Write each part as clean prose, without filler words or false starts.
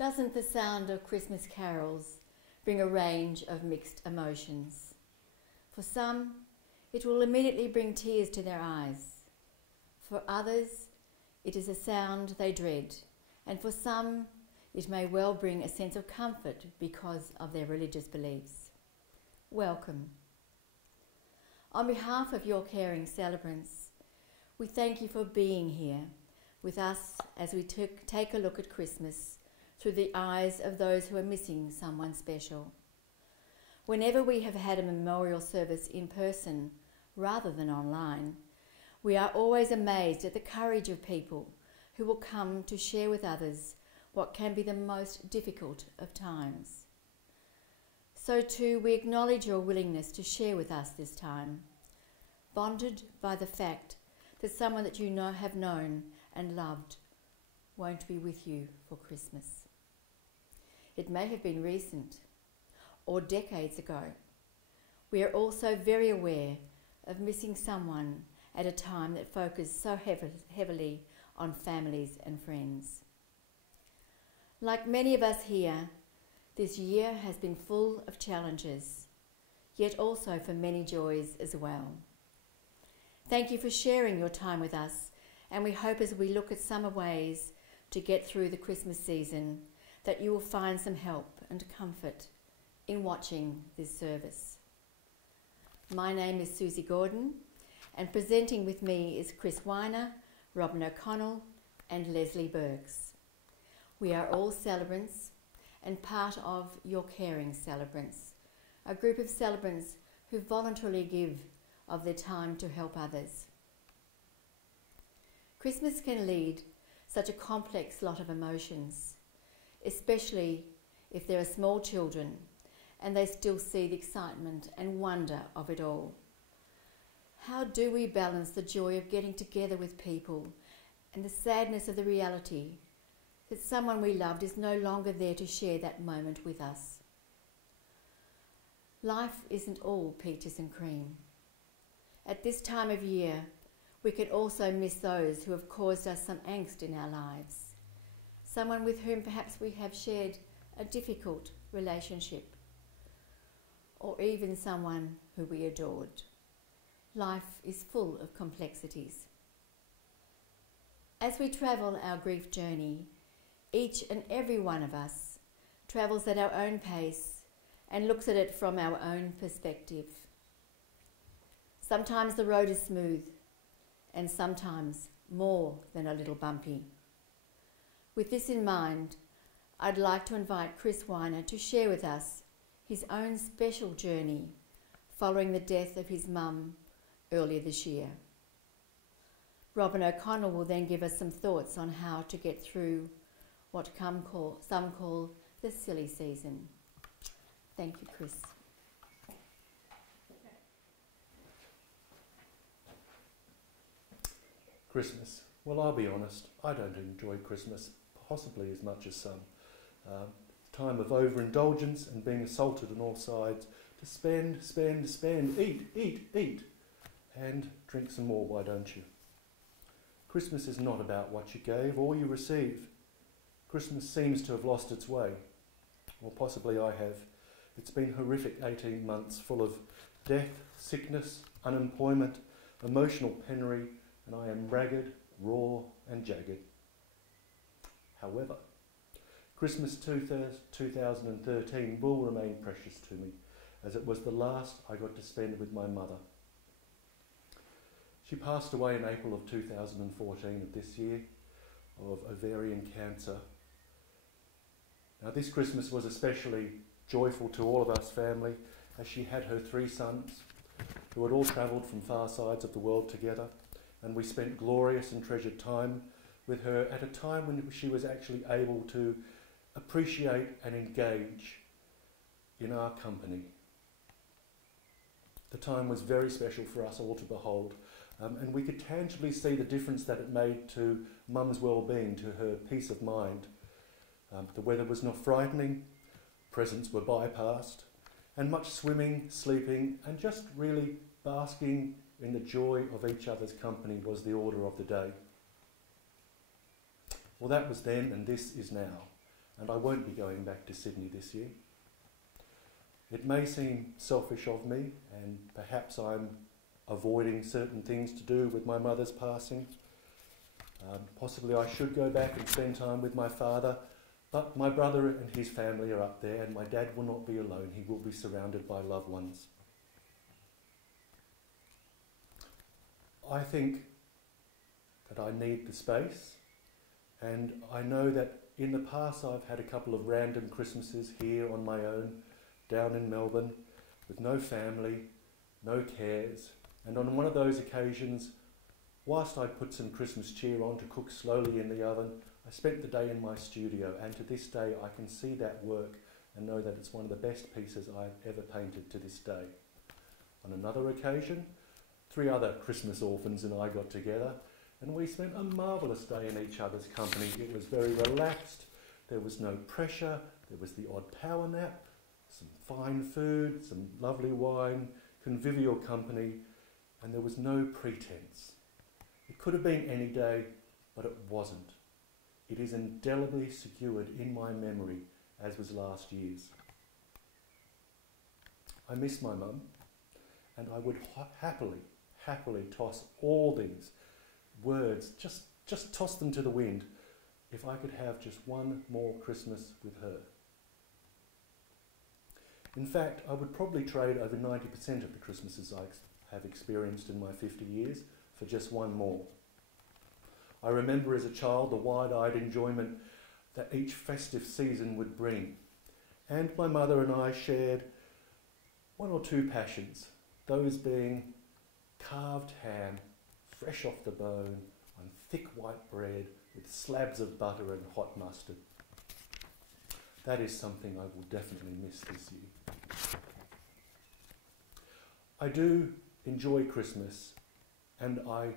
Doesn't the sound of Christmas carols bring a range of mixed emotions? For some, it will immediately bring tears to their eyes. For others, it is a sound they dread, and for some, it may well bring a sense of comfort because of their religious beliefs. Welcome. On behalf of your Caring Celebrants, we thank you for being here with us as we take a look at Christmas through the eyes of those who are missing someone special. Whenever we have had a memorial service in person rather than online, we are always amazed at the courage of people who will come to share with others what can be the most difficult of times. So too, we acknowledge your willingness to share with us this time, bonded by the fact that someone that you have known and loved won't be with you for Christmas. It may have been recent or decades ago. We are also very aware of missing someone at a time that focused so heavily on families and friends. Like many of us here, this year has been full of challenges, yet also for many joys as well. Thank you for sharing your time with us, and we hope as we look at summer ways to get through the Christmas season that you will find some help and comfort in watching this service. My name is Susie Gordon, and presenting with me is Chris Weiner, Robin O'Connell and Leslie Burks. We are all celebrants and part of your Caring Celebrants, a group of celebrants who voluntarily give of their time to help others. Christmas can lead such a complex lot of emotions, especially if there are small children and they still see the excitement and wonder of it all. How do we balance the joy of getting together with people and the sadness of the reality that someone we loved is no longer there to share that moment with us? Life isn't all peaches and cream. At this time of year, we can also miss those who have caused us some angst in our lives. Someone with whom perhaps we have shared a difficult relationship, or even someone who we adored. Life is full of complexities. As we travel our grief journey, each and every one of us travels at our own pace and looks at it from our own perspective. Sometimes the road is smooth, and sometimes more than a little bumpy. With this in mind, I'd like to invite Chris Weiner to share with us his own special journey following the death of his mum earlier this year. Robin O'Connell will then give us some thoughts on how to get through what some call the silly season. Thank you, Chris. Christmas. Well, I'll be honest, I don't enjoy Christmas possibly as much as some. Time of overindulgence and being assaulted on all sides to spend, eat, and drink some more, why don't you? Christmas is not about what you gave or you receive. Christmas seems to have lost its way, or possibly I have. It's been horrific 18 months full of death, sickness, unemployment, emotional penury, and I am ragged, raw and jagged. However, Christmas 2013 will remain precious to me, as it was the last I got to spend with my mother. She passed away in April of 2014 of this year of ovarian cancer. Now this Christmas was especially joyful to all of us family, as she had her 3 sons who had all travelled from far sides of the world together, and we spent glorious and treasured time with her at a time when she was actually able to appreciate and engage in our company. The time was very special for us all to behold, and we could tangibly see the difference that it made to Mum's well-being, to her peace of mind. The weather was not frightening, presents were bypassed, and much swimming, sleeping, and just really basking in the joy of each other's company was the order of the day. Well, that was then, and this is now. and I won't be going back to Sydney this year. It may seem selfish of me, and perhaps I'm avoiding certain things to do with my mother's passing. Possibly I should go back and spend time with my father, but my brother and his family are up there, and my dad will not be alone. He will be surrounded by loved ones. I think that I need the space, and I know that in the past I've had a couple of random Christmases here on my own, down in Melbourne, with no family, no cares, and on one of those occasions, whilst I put some Christmas cheer on to cook slowly in the oven, I spent the day in my studio, and to this day I can see that work and know that it's one of the best pieces I've ever painted to this day. On another occasion, 3 other Christmas orphans and I got together, and we spent a marvellous day in each other's company. It was very relaxed, there was no pressure, there was the odd power nap, some fine food, some lovely wine, convivial company, and there was no pretense. It could have been any day, but it wasn't. It is indelibly secured in my memory, as was last year's. I miss my mum, and I would happily toss all these words, just toss them to the wind, if I could have just one more Christmas with her. In fact, I would probably trade over 90% of the Christmases I have experienced in my 50 years for just one more. I remember as a child the wide-eyed enjoyment that each festive season would bring, and my mother and I shared 1 or 2 passions, those being carved ham, fresh off the bone, on thick white bread with slabs of butter and hot mustard. That is something I will definitely miss this year. I do enjoy Christmas, and I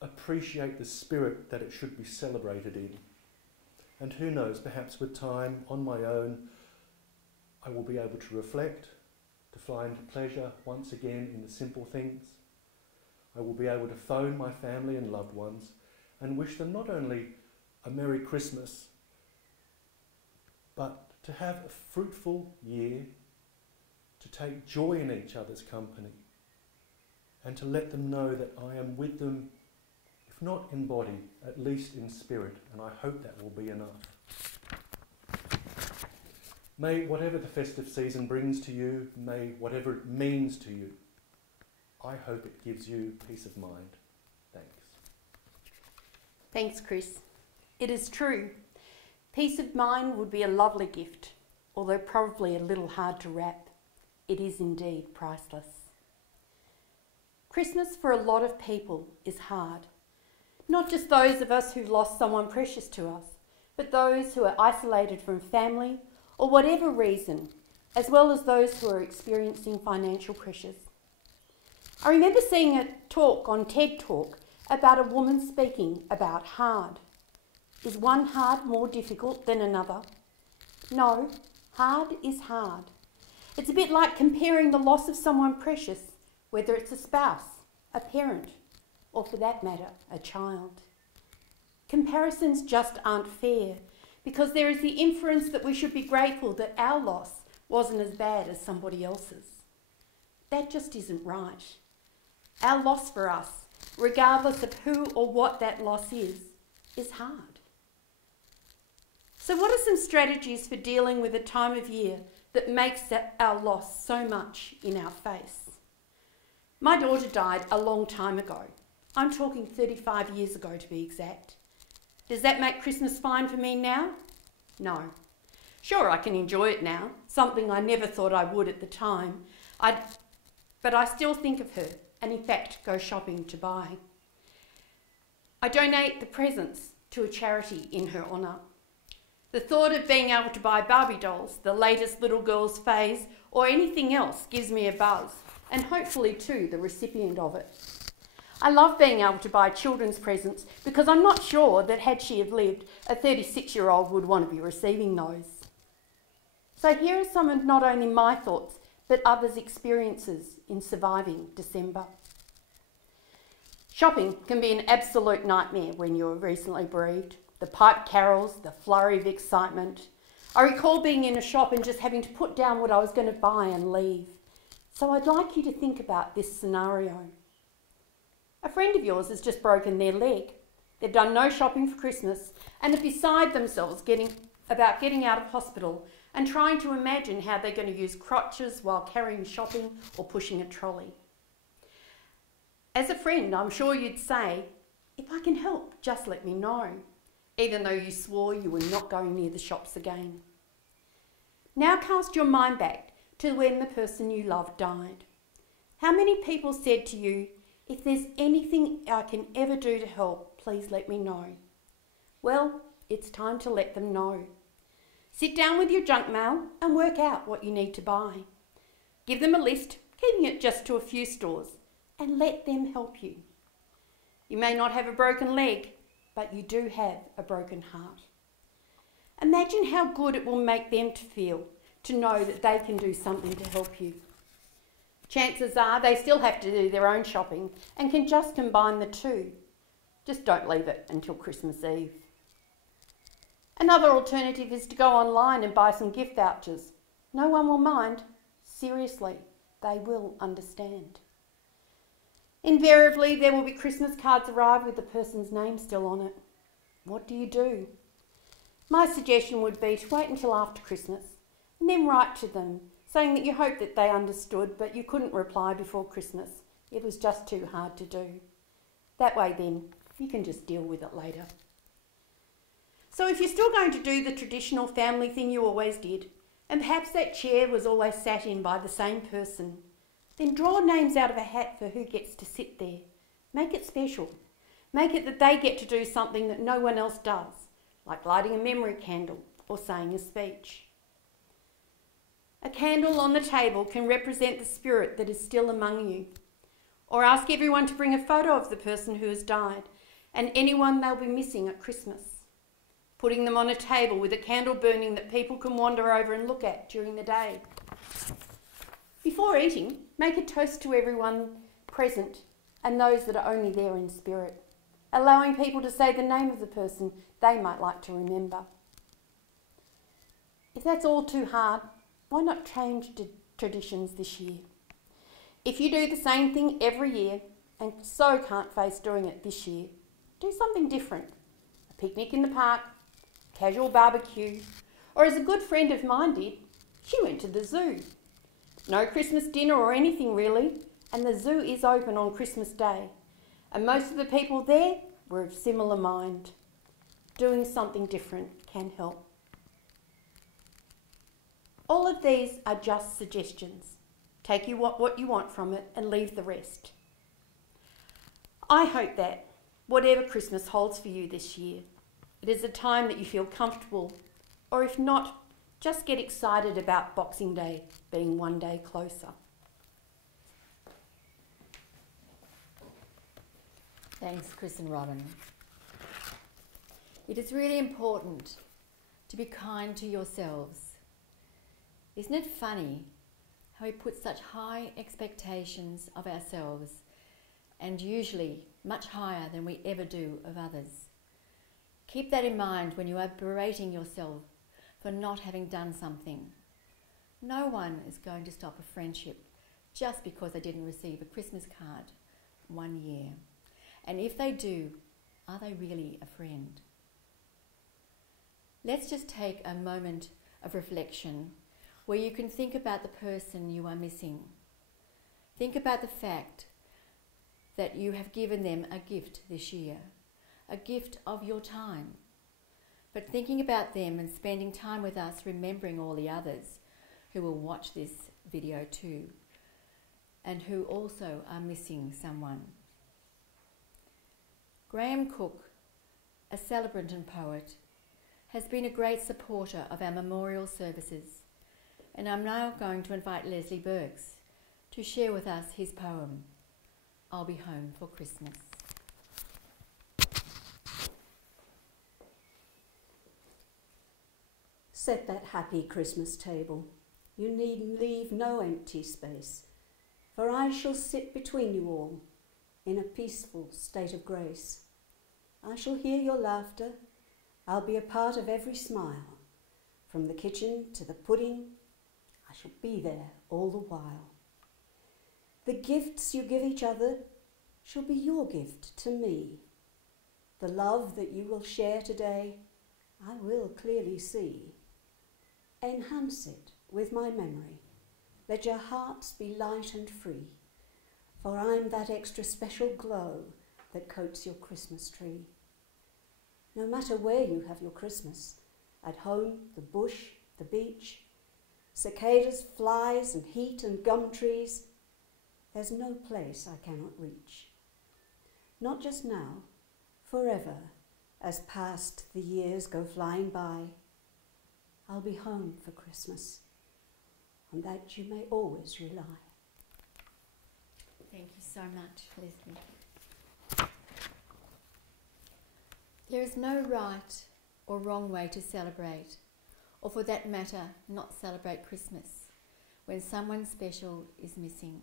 appreciate the spirit that it should be celebrated in. And who knows, perhaps with time on my own, I will be able to reflect, to find pleasure once again in the simple things. I will be able to phone my family and loved ones and wish them not only a Merry Christmas, but to have a fruitful year, to take joy in each other's company, and to let them know that I am with them, if not in body, at least in spirit, and I hope that will be enough. May whatever the festive season brings to you, may whatever it means to you, I hope it gives you peace of mind. Thanks. Thanks, Chris. It is true. Peace of mind would be a lovely gift, although probably a little hard to wrap. It is indeed priceless. Christmas for a lot of people is hard. Not just those of us who've lost someone precious to us, but those who are isolated from family or whatever reason, as well as those who are experiencing financial pressures. I remember seeing a talk on TED Talk about a woman speaking about hard. Is one hard more difficult than another? No, hard is hard. It's a bit like comparing the loss of someone precious, whether it's a spouse, a parent, or for that matter, a child. Comparisons just aren't fair, because there is the inference that we should be grateful that our loss wasn't as bad as somebody else's. That just isn't right. Our loss for us, regardless of who or what that loss is hard. So what are some strategies for dealing with a time of year that makes our loss so much in our face? My daughter died a long time ago. I'm talking 35 years ago to be exact. Does that make Christmas fine for me now? No. Sure, I can enjoy it now, something I never thought I would at the time, but I still think of her and in fact go shopping to buy. I donate the presents to a charity in her honour. The thought of being able to buy Barbie dolls, the latest little girl's phase, or anything else gives me a buzz, and hopefully too the recipient of it. I love being able to buy children's presents because I'm not sure that had she have lived, a 36-year-old would want to be receiving those. So here are some of not only my thoughts, but others' experiences in surviving December. Shopping can be an absolute nightmare when you're recently bereaved. The pipe carols, the flurry of excitement. I recall being in a shop and just having to put down what I was going to buy and leave. So I'd like you to think about this scenario. A friend of yours has just broken their leg. They've done no shopping for Christmas and are beside themselves about getting out of hospital and trying to imagine how they're going to use crutches while carrying shopping or pushing a trolley. As a friend, I'm sure you'd say, if I can help, just let me know, even though you swore you were not going near the shops again. Now cast your mind back to when the person you loved died. How many people said to you, if there's anything I can ever do to help, please let me know? Well, it's time to let them know. Sit down with your junk mail and work out what you need to buy. Give them a list, keeping it just to a few stores, and let them help you. You may not have a broken leg, but you do have a broken heart. Imagine how good it will make them to feel to know that they can do something to help you. Chances are they still have to do their own shopping and can just combine the two. Just don't leave it until Christmas Eve. Another alternative is to go online and buy some gift vouchers. No one will mind. Seriously, they will understand. Invariably, there will be Christmas cards arrive with the person's name still on it. What do you do? My suggestion would be to wait until after Christmas and then write to them saying that you hope that they understood but you couldn't reply before Christmas. It was just too hard to do. That way then, you can just deal with it later. So if you're still going to do the traditional family thing you always did, and perhaps that chair was always sat in by the same person, then draw names out of a hat for who gets to sit there. Make it special. Make it that they get to do something that no one else does, like lighting a memory candle or saying a speech. A candle on the table can represent the spirit that is still among you. Or ask everyone to bring a photo of the person who has died and anyone they'll be missing at Christmas. Putting them on a table with a candle burning that people can wander over and look at during the day. Before eating, make a toast to everyone present and those that are only there in spirit, allowing people to say the name of the person they might like to remember. If that's all too hard, why not change traditions this year? If you do the same thing every year and so can't face doing it this year, do something different. A picnic in the park, casual barbecue, or as a good friend of mine did, she went to the zoo. No Christmas dinner or anything really, and the zoo is open on Christmas Day. And most of the people there were of similar mind. Doing something different can help. All of these are just suggestions. Take what you want from it and leave the rest. I hope that, whatever Christmas holds for you this year, it is a time that you feel comfortable, or if not, just get excited about Boxing Day being one day closer. Thanks, Chris and Robin. It is really important to be kind to yourselves. Isn't it funny how we put such high expectations of ourselves and usually much higher than we ever do of others? Keep that in mind when you are berating yourself for not having done something. No one is going to stop a friendship just because they didn't receive a Christmas card one year. And if they do, are they really a friend? Let's just take a moment of reflection where you can think about the person you are missing. Think about the fact that you have given them a gift this year, a gift of your time. But thinking about them and spending time with us, remembering all the others who will watch this video too, and who also are missing someone. Graham Cook, a celebrant and poet, has been a great supporter of our memorial services, and I'm now going to invite Leslie Burks to share with us his poem, I'll Be Home for Christmas. Set that happy Christmas table. You need leave no empty space, for I shall sit between you all in a peaceful state of grace. I shall hear your laughter I'll be a part of every smile. From the kitchen to the pudding, I shall be there all the while. The gifts you give each other shall be your gift to me. The love that you will share today, I will clearly see. Enhance it with my memory. Let your hearts be light and free, for I'm that extra special glow that coats your Christmas tree. No matter where you have your Christmas, at home, the bush, the beach, cicadas, flies and heat and gum trees, there's no place I cannot reach. Not just now, forever, as past the years go flying by, I'll be home for Christmas. On that you may always rely. Thank you so much, Leslie. There is no right or wrong way to celebrate, or for that matter, not celebrate Christmas when someone special is missing.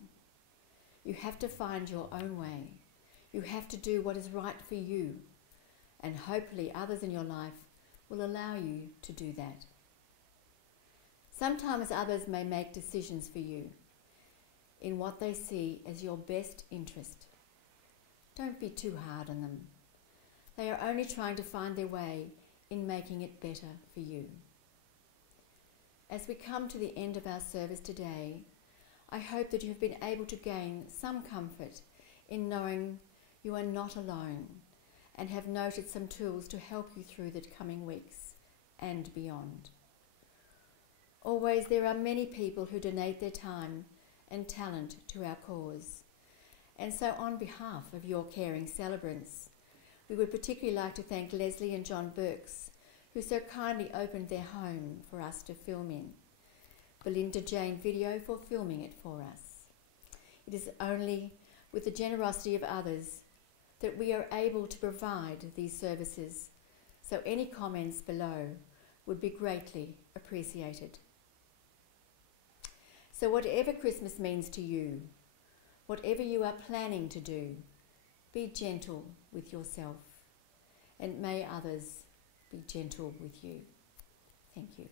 You have to find your own way. You have to do what is right for you, and hopefully others in your life will allow you to do that. Sometimes others may make decisions for you in what they see as your best interest. Don't be too hard on them. They are only trying to find their way in making it better for you. As we come to the end of our service today, I hope that you have been able to gain some comfort in knowing you are not alone and have noted some tools to help you through the coming weeks and beyond. Always there are many people who donate their time and talent to our cause. And so on behalf of your Caring Celebrants, we would particularly like to thank Leslie and John Burks, who so kindly opened their home for us to film in. Belinda Jane Video for filming it for us. It is only with the generosity of others that we are able to provide these services, so any comments below would be greatly appreciated. So whatever Christmas means to you, whatever you are planning to do, be gentle with yourself, and may others be gentle with you. Thank you.